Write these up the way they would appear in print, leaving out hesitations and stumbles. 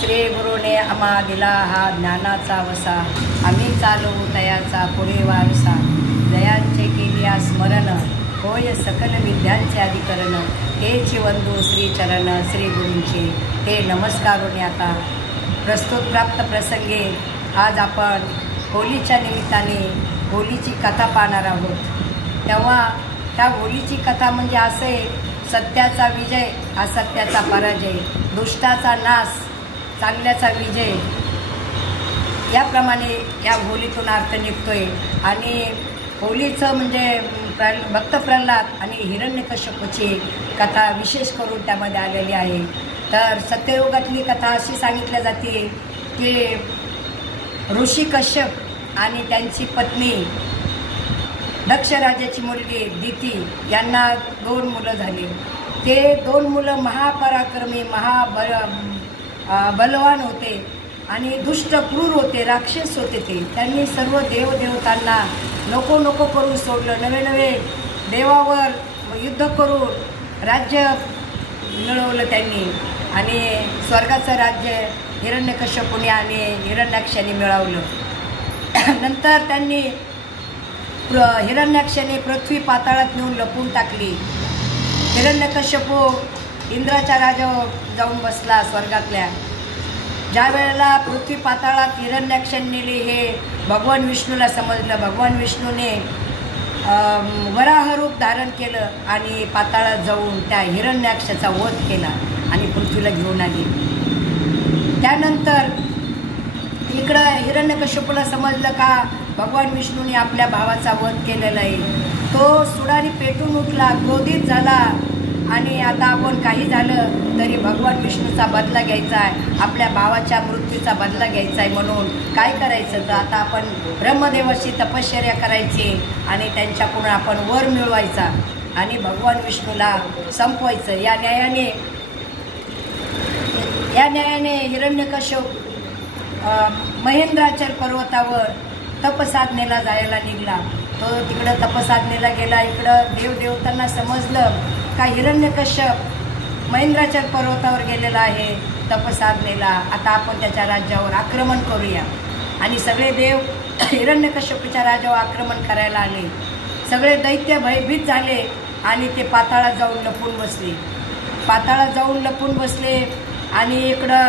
श्री गुरुने आम्हा दिला हा ज्ञानाचा वसा, आम्ही चालू तयाचा पुढे वारसा. दयांचे केलिया स्मरण, होय सकल विद्यांचे अधिकरण. हेची वंदू श्री चरण श्री गुरूंचे, हे नमस्कारोने आता. प्रस्तुत प्राप्त प्रसंगे आज आपण होलीच्या निमित्ताने होलीची कथा पाहणार आहोत. तेव्हा त्या होलीची कथा म्हणजे असे, सत्याचा विजय, असत्याचा पराजय, दुष्टाचा नाश, चांगल्याचा विजय, याप्रमाणे या होलीतून अर्थ निघतोय. आणि होलीचं म्हणजे भक्त प्रल्हाद आणि हिरण्यकश्यपूची कथा विशेष करून त्यामध्ये आलेली आहे. तर सत्ययुगातली कथा अशी सांगितली जाते की ऋषी कश्यप आणि त्यांची पत्नी दक्ष राजाची मुलगी दिती यांना 2 मुलं झाली. ते 2 मुलं महापराक्रमी बलवान होते आणि दुष्ट क्रूर होते, राक्षस होते. त्यांनी सर्व देवदेवतांना नको नको करून सोडलं. नवे नवे देवावर युद्ध करून राज्य मिळवलं त्यांनी आणि स्वर्गाचं राज्य हिरण्यकश्यपूने आणि हिरण्याक्षाने मिळवलं. नंतर त्यांनी हिरण्याक्षाने पृथ्वी पाताळात नेऊन लपवून टाकली. हिरण्यकश्यपू इंद्राच्या राजावर जाऊन बसला स्वर्गातल्या. ज्या वेळेला पृथ्वी पाताळात हिरण्याक्षाने नेली हे भगवान विष्णूला समजलं. भगवान विष्णूने वराह रूप धारण केलं आणि पाताळात जाऊन त्या हिरण्याक्षाचा वध केला आणि पृथ्वीला घेऊन आली. त्यानंतर इकडं हिरण्यकश्यपूला समजलं का भगवान विष्णूने आपल्या भावाचा वध केलेला आहे. तो सुडारी पेटून उठला, क्रोधित झाला आणि आता आपण काही झालं तरी भगवान विष्णूचा बदला घ्यायचा आहे, आपल्या भावाच्या मृत्यूचा बदला घ्यायचा आहे. म्हणून काय करायचं तर आता आपण ब्रह्मदेवाची तपश्चर्या करायची आणि त्यांच्याकडून आपण वर मिळवायचा आणि भगवान विष्णूला संपवायचं. या न्यायाने हिरण्यकश्यप महेंद्राचल पर्वतावर तपसाधनेला जायला निघाला. तो तिकडं तपसाधनेला गेला. इकडं देवदेवतांना समजलं का हिरण्यकश्यप महेंद्राचल पर्वतावर गेलेला आहे तपसाधनेला, आता आपण त्याच्या राज्यावर आक्रमण करूया. आणि सगळे देव हिरण्यकश्यपूच्या राज्यावर आक्रमण करायला आले. सगळे दैत्य भयभीत झाले आणि ते पाताळात जाऊन लपून बसले. आणि इकडं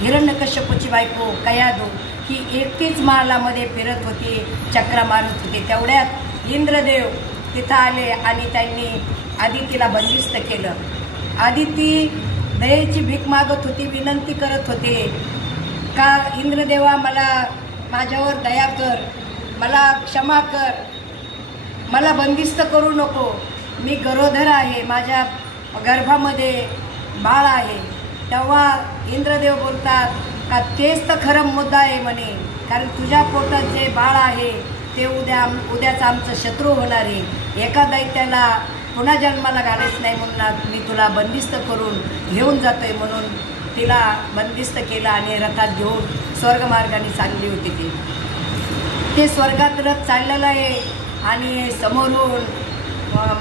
हिरण्यकश्यपूची बायको कयाधू ही एकटीच महालामध्ये फिरत होती, चक्रा मारत होती. तेवढ्यात इंद्रदेव तिथं आले आणि त्यांनी आदितीला बंदिस्त केलं. आदिती दयेची भीक मागत होती, विनंती करत होते का इंद्रदेवा माझ्यावर दया कर, मला क्षमा कर, मला बंदिस्त करू नको, मी गरोदर आहे, माझ्या गर्भामध्ये बाळ आहे. तेव्हा इंद्रदेव बोलतात का तेच तर खरं मुद्दा आहे म्हणे, कारण तुझ्या पोटात जे बाळ आहे ते उद्याच आमचं शत्रू होणार आहे. एका दैत्याला पुन्हा जन्माला घालायचं नाही म्हणून मी तुला बंदिस्त करून घेऊन जातोय. म्हणून तिला बंदिस्त केलं आणि रथात घेऊन स्वर्गमार्गाने चालली होती. ते स्वर्गात रथ चाललेलं आहे आणि समोरून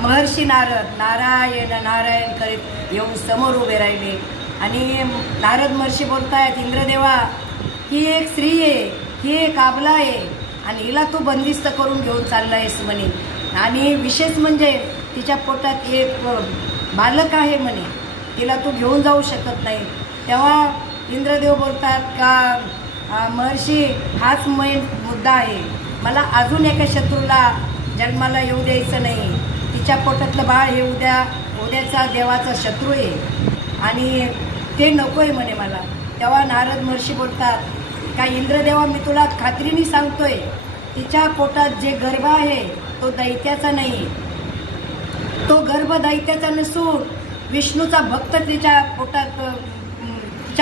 महर्षी नारायण नारायण करीत येऊन समोर उभे राहिले. आणि नारद महर्षी बोलतायत, इंद्रदेवा ही एक स्त्री आहे, ही एक आबला आहे आणि हिला तू बंदिस्त करून घेऊन चालला आहेस म्हणे. आणि विशेष म्हणजे तिच्या पोटात एक बालक आहे म्हणे, तिला तू घेऊन जाऊ शकत नाही. तेव्हा इंद्रदेव बोलतात का महर्षी हाच मेन मुद्दा आहे, मला अजून एका शत्रूला जन्माला येऊ द्यायचं नाही. तिच्या पोटातलं बाळ हे उद्याचा देवाचा शत्रू आहे आणि ते नको आहे म्हणे मला. तेव्हा नारद महर्षी बोलतात का इंद्रदेवा मी तुला खात्रीने सांगतोय, तिच्या पोटात जे गर्भ आहे तो दैत्याचा नाही, तो गर्भ दैत्याचा नसून विष्णूचा भक्त तिच्या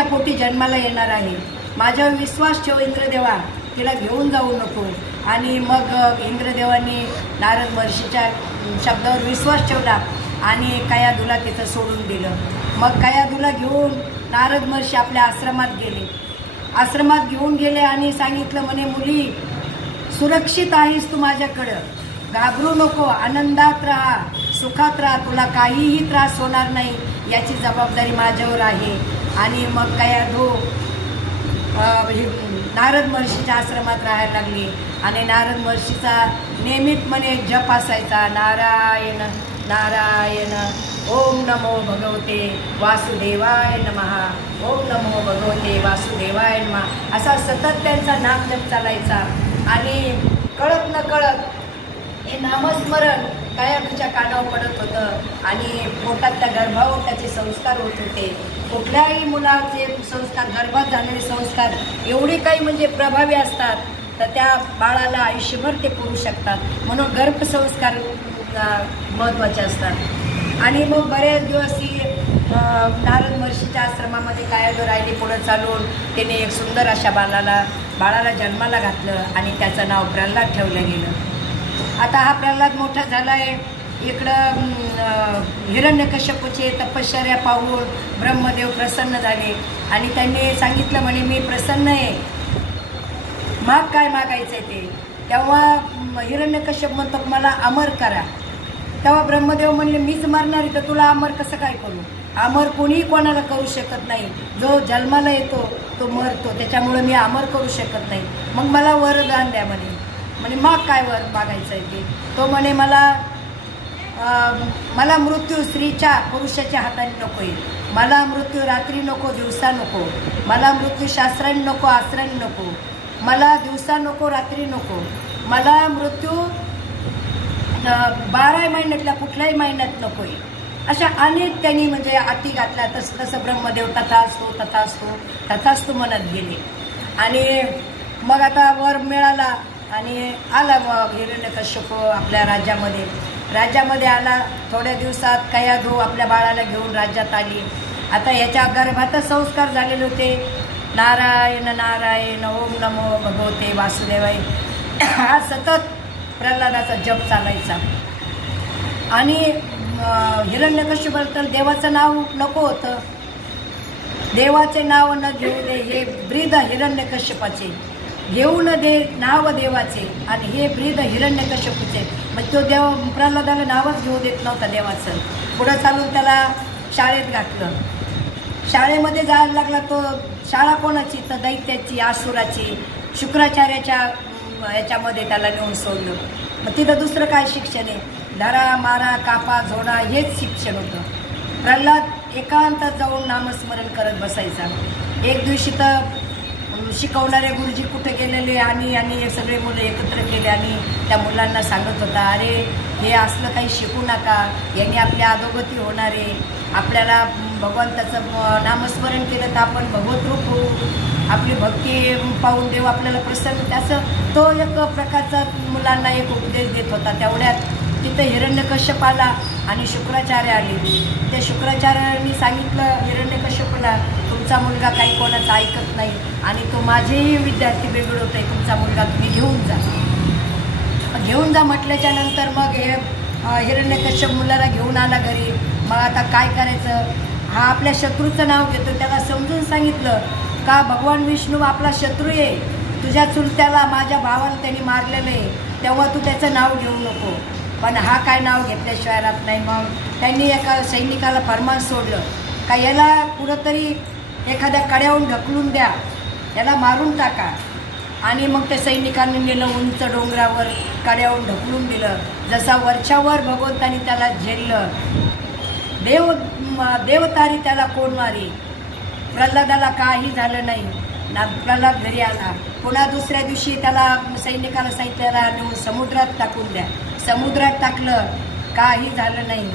पोटी जन्माला येणार आहे. माझ्यावर विश्वास ठेव इंद्रदेवा, तिला घेऊन जाऊ नको. आणि मग इंद्रदेवांनी नारद महर्षीच्या शब्दावर विश्वास ठेवला आणि कयाधूला तिथं सोडून दिलं. मग कयाधूला घेऊन नारद महर्षी आपल्या आश्रमात घेऊन गेले आणि सांगितलं म्हणे, मुली सुरक्षित आहेस तू माझ्याकडं, घाबरू नको, आनंदात राहा, सुखात राहा, तुला काहीही त्रास होणार नाही याची जबाबदारी माझ्यावर आहे. आणि मग कयाधू नारद महर्षीच्या आश्रमात राहायला लागली आणि नारद महर्षीचा नियमितपणे जप असायचा, नारायण नारायण, ओम नमो भगवते वासुदेवाय नमः, ओम नमो भगवते वासुदेवाय नमः, असा सतत त्यांचा नामजप चालायचा. आणि कळत न कळत हे नामस्मरण कयाधूच्या कानावर पडत होतं आणि पोटातल्या गर्भावर त्याचे संस्कार होत होते. कुठल्याही मुलाचे संस्कार, गर्भात झालेले संस्कार एवढे काही म्हणजे प्रभावी असतात तर त्या बाळाला आयुष्यभर ते पुरू शकतात. म्हणून गर्भसंस्कार महत्त्वाचे असतात. आणि मग बरेच दिवस ही नारद महर्षीच्या आश्रमामध्ये कयाधू राहिली. पुढं चालून त्याने एक सुंदर अशा बाळाला जन्माला घातलं आणि त्याचं नाव प्रल्हाद ठेवलं गेलं. आता हा प्रल्हाद मोठा झाला आहे. इकडं हिरण्यकश्यपूची तपश्चर्या पाहून ब्रह्मदेव प्रसन्न झाले आणि त्यांनी सांगितलं म्हणे मी प्रसन्न आहे, माग काय मागायचं आहे ते. तेव्हा हिरण्यकश्यप म्हणतो मला अमर करा. तेव्हा ब्रह्मदेव म्हणले मीच मरणार तर तुला अमर कसं काय करू. अमर कोणीही कोणाला करू शकत नाही. जो जन्माला येतो तो मरतो, त्याच्यामुळे मी अमर करू शकत नाही. मग मला वरदान द्या म्हणे. म्हणे माग काय वर मागायचं आहे ते. तो म्हणे मला मृत्यू स्त्रीच्या पुरुषाच्या हाताने नको आहे. मला मृत्यू रात्री नको, दिवसा नको. मला मृत्यू शास्त्राने नको, आसराने नको. मला दिवसा नको, रात्री नको. मला मृत्यू 12 महिन्यातल्या कुठल्याही महिन्यात नको आहे. अशा अनेक त्यांनी म्हणजे अटी घातल्या. तसं तसं ब्रह्मदेव तथास्तु तथास्तु तथास्तु म्हणत गेले. आणि मग आता वर मिळाला आणि आला मग हिरण्यकश्यप आपल्या राज्यामध्ये आला. थोड्या दिवसात कयाधू आपल्या बाळाला घेऊन राज्यात आली. आता याच्या गर्भातच संस्कार झालेले होते. नारायण नारायण, ओम नमो भगवते वासुदेवाय, हा सतत प्रल्हादाचा जप चालायचा. आणि हिरण्यकश्यपाबद्दल देवाचं नाव नको होतं. देवाचे नाव न घेऊ दे हे ब्रीद हिरण्यकश्यपाचे, घेऊ न दे नाव देवाचे आणि हे ब्रीद हिरण्यकश्यपूचे. म्हणजे तो देव प्रल्हादाला नावच घेऊ देत नव्हता देवाचं. पुढं चालून त्याला शाळेत घातलं. शाळेमध्ये जायला लागला. तो शाळा कोणाची तर दैत्याची, आसुराची, शुक्राचार्याच्या याच्यामध्ये त्याला नेऊन सोडलं. मग तिथं दुसरं काय शिक्षण आहे. धरा मारा कापा झोडा हेच शिक्षण होतं. प्रल्हाद एकांतात जाऊन नामस्मरण करत बसायचा. एक दिवशी तर शिकवणारे गुरुजी कुठे गेलेले आणि हे सगळे मुलं एकत्र केले आणि त्या मुलांना सांगत होता, अरे हे असलं काही शिकू नका, यांनी आपल्या अधोगती होणारे. आपल्याला भगवंताचं नामस्मरण केलं तर आपण भगवत रूप होऊ, आपली भक्ती पाहून देव आपल्याला प्रसन्न. त्याचं तो एक प्रकारचा मुलांना एक उपदेश देत होता. तेवढ्यात तिथं हिरण्यकश्यप आला आणि शुक्राचार्य आले. त्या शुक्राचार्यांनी सांगितलं हिरण्यकश्यपला, तुमचा मुलगा काही कोणाचं ऐकत नाही आणि तो माझेही विद्यार्थी बिघडवत आहे. तुमचा मुलगा तुम्ही घेऊन जा म्हटल्याच्या नंतर मग हे हिरण्यकश्यप मुलाला घेऊन आला घरी. मग आता काय करायचं. हा आपल्या शत्रूचं नाव घेतो. त्याला समजून सांगितलं का भगवान विष्णू आपला शत्रू आहे. तुझ्या चुलत्याला माझ्या भावाला त्यांनी मारलेलं आहे, तेव्हा तू त्याचं नाव घेऊ नको. पण हा काय नाव घेतल्याशिवाय राहत नाही. मग त्यांनी एका सैनिकाला फरमान सोडलं का याला कुठंतरी एखाद्या कड्याहून ढकलून द्या, याला मारून टाका. आणि मग त्या सैनिकांनी नेलं उंच डोंगरावर, कड्याहून ढकलून दिलं. जसा वरच्यावर भगवंतानी त्याला झेललं. देवतारी त्याला कोण मारी. प्रल्हादाला काही झालं नाही. प्रल्हाद घरी आला. पुन्हा दुसऱ्या दिवशी त्याला सैनिकाला सांगितलं नेऊन समुद्रात टाकून द्या. समुद्रात टाकलं, काही झालं नाही.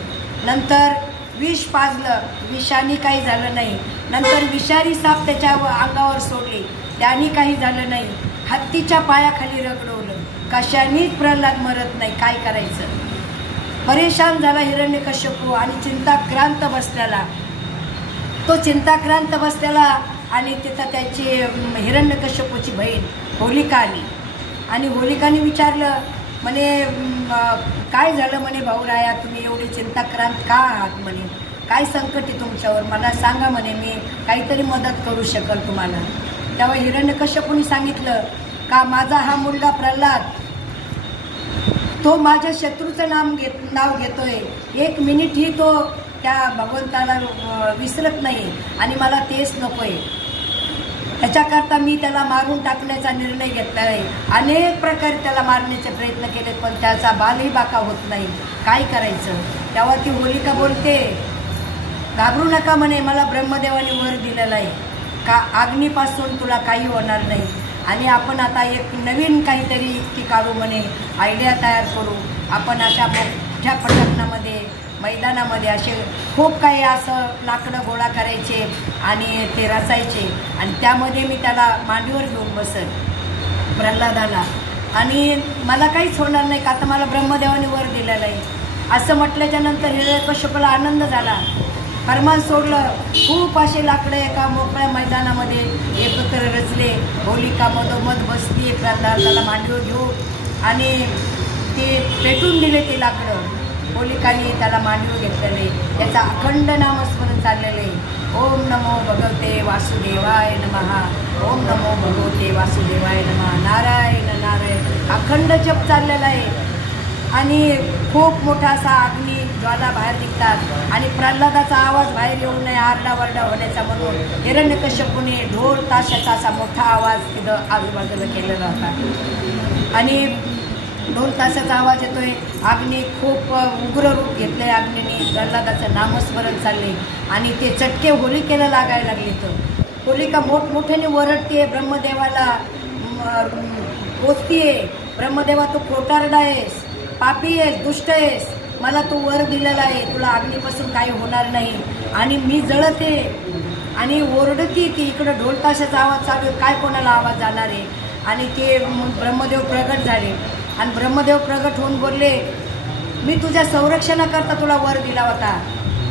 नंतर विष पाजलं, विषाने काही झालं नाही. नंतर विषारी साप त्याच्या अंगावर सोडले, त्याने काही झालं नाही. हत्तीच्या पायाखाली रगडवलं, कशानेच प्रल्हाद मरत नाही. काय करायचं. परेशान झाला हिरण्यकश्यपू आणि चिंताक्रांत बसलेला. तो चिंताक्रांत बसलेला आणि तिथं त्याची हिरण्यकश्यपूची बहीण होलिका आली आणि होलिकाने विचारलं म्हणे काय झालं म्हणे भाऊराया, तुम्ही एवढी चिंताक्रांत का आहात म्हणे, काय संकट आहे तुमच्यावर, मला सांगा म्हणे, मी काहीतरी मदत करू शकेल तुम्हाला. तेव्हा हिरण्यकश्यपूने सांगितलं का माझा हा मुलगा प्रल्हाद तो माझ्या शत्रूचं नाव घेतोय. 1 मिनिटही तो त्या भगवंताला विसरत नाही आणि मला तेच नको आहे. त्याच्याकरता मी त्याला मारून टाकण्याचा निर्णय घेतला आहे. अनेक प्रकारे त्याला मारण्याचे प्रयत्न केले, पण त्याचा बालही बाका होत नाही. काय करायचं? तेव्हा ती होलिका बोलते, घाबरू नका म्हणे, मला ब्रह्मदेवाने वर दिलेला आहे का अग्नीपासून तुला काही होणार नाही. आणि आपण आता एक नवीन काहीतरी युक्ती काढू म्हणे, आयडिया तयार करू. आपण अशा मोठ्या पटांगणामध्ये मैदानामध्ये असे खूप काही असं लाकडं गोळा करायचे आणि ते रचायचे आणि त्यामध्ये मी त्याला मांडीवर घेऊन बसेल प्रल्हादाला आणि मला काहीच होणार नाही का आता मला ब्रह्मदेवाने वर दिलेलं आहे. असं म्हटल्याच्या नंतर हिरण्यकश्यपाला आनंद झाला. फरमान सोडलं. खूप असे लाकडं एका मोकळ्या मैदानामध्ये एकत्र रचले. होलिका मधोमध बसली प्रल्हादाला मांडीवर घेऊन आणि ते पेटून दिले ते लाकडं. होलिकाने त्याला मांडीवर घेतलेले. त्याचा अखंड नामस्मरण चाललेले. ओम नमो भगवते वासुदेवाय नमः. ओम नमो भगवते वासुदेवाय नमः. नारायण नारायण अखंड जप चाललेला आहे. आणि खूप मोठा असा अग्नी ज्वाला बाहेर निघतात आणि प्रल्हादाचा आवाज बाहेर येऊ नये आरडावरडा होण्याचा म्हणून हिरण्यकश्यपूने ढोल ताशाचा असा मोठा आवाज तिथं आजूबाजूला केलेला होता आणि ढोल ताशाचा आवाज येतोय. अग्नी खूप उग्र रूप घेतले. अग्नीने प्रल्हादाचं नामस्मरण चालले आणि ते चटके होलिकेला लागायला लागले. तर होलिका मोठमोठ्याने वरडते, ब्रह्मदेवाला पोचतीये. ब्रह्मदेवा तू खोटारडा आहेस, पापी आहेस, दुष्ट आहेस, मला तू वर दिलेला आहे, तुला अग्नीपासून काही होणार नाही आणि मी जळते आणि ओरडती. ती इकडं ढोल ताशाचा आवाज चालू आहे, काय कोणाला आवाज जाणार आहे. आणि ते ब्रह्मदेव प्रगट झाले आणि ब्रह्मदेव प्रगट होऊन बोलले, मी तुझ्या संरक्षणाकरता तुला वर दिला होता,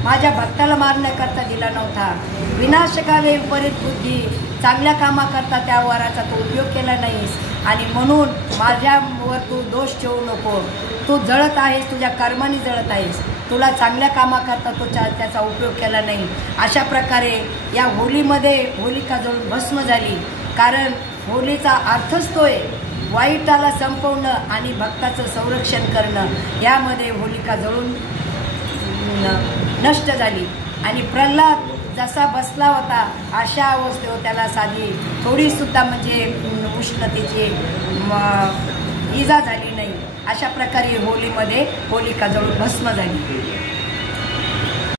माझ्या भक्ताला मारण्याकरता दिला नव्हता. विनाशकाले विपरीत बुद्धी, चांगल्या कामाकरता त्या वराचा तू उपयोग केला नाहीस आणि म्हणून माझ्यावर तू दोष ठेवू नको. तू जळत आहेस, तुझ्या कर्माने जळत आहेस, तुला चांगल्या कामाकरता तो त्याचा उपयोग केला नाही. अशा प्रकारे या होलीमध्ये होलिका जळून भस्म झाली. कारण होलीचा अर्थच तो आहे वाईटाला संपवणं आणि भक्ताचं संरक्षण करणं. यामध्ये होलिका जळून नष्ट झाली आणि प्रल्हाद जसा बसला होता अशा अवस्थेवर त्याला साधी थोडीसुद्धा म्हणजे उष्णतेची इजा झाली नाही. अशा प्रकारे होलीमध्ये होलिका जळून भस्म झाली.